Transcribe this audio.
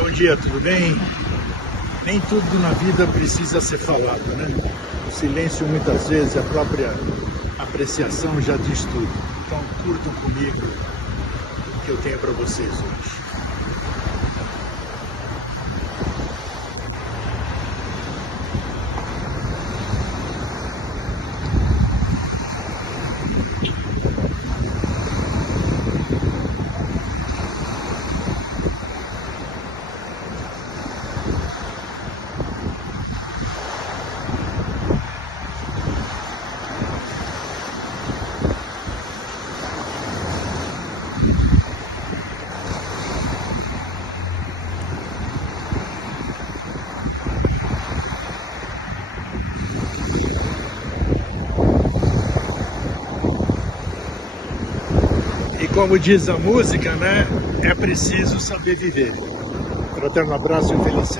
Bom dia, tudo bem? Nem tudo na vida precisa ser falado, né? O silêncio, muitas vezes, a própria apreciação já diz tudo. Então, curtam comigo o que eu tenho para vocês hoje. E como diz a música, né? É preciso saber viver. Fraterno abraço e felicidade.